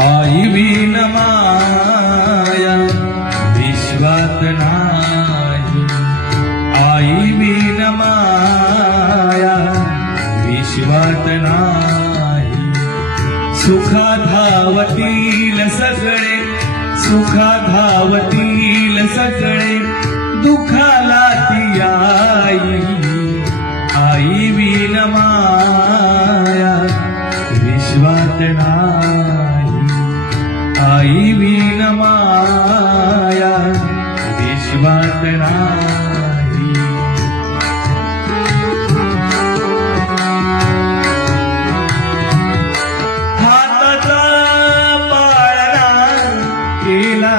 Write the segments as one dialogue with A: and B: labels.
A: I win माया विश्वात नाही I win माया विश्वात नाही सुखा धावतील सगळे सुखा धावतील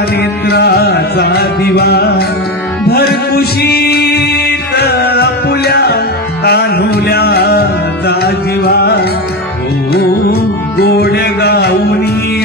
A: नेत्राचा दिवा. भरकुशीत पुल्या तानुल्याचा जीवा. ओ गोड गाऊनी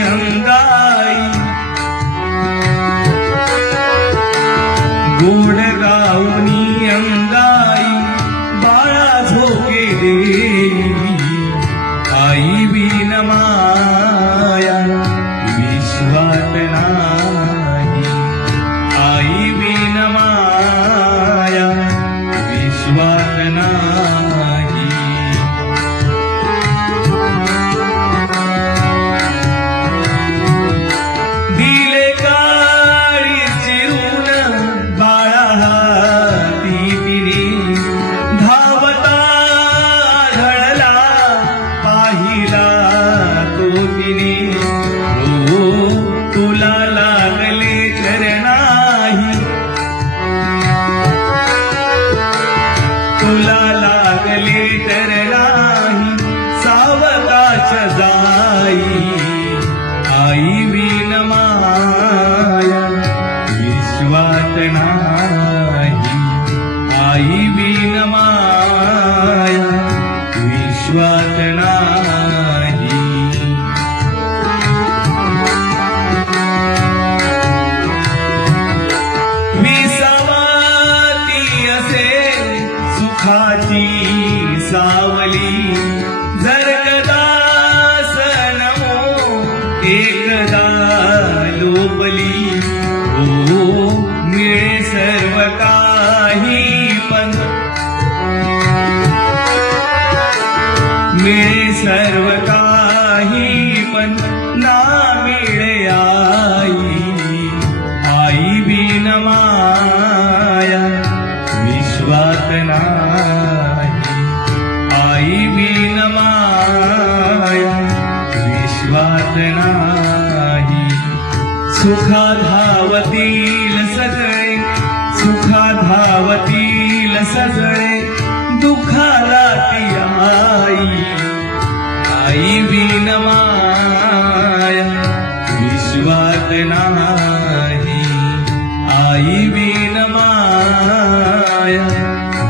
A: तुला लागली तर नाही. सावकाश जाई. एकदा लोबली हो मिळे सर्व काही पण। मिळे सर्व काही पण। ना सुखा धावतील सगळे सुखा धावतील सगळे दुःखाला ती आई आई विनमाय विश्वात नाही. आई विनमाय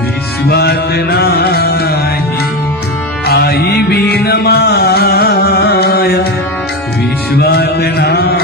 A: विश्वात नाही. आई विनमाय विश्वात नाही.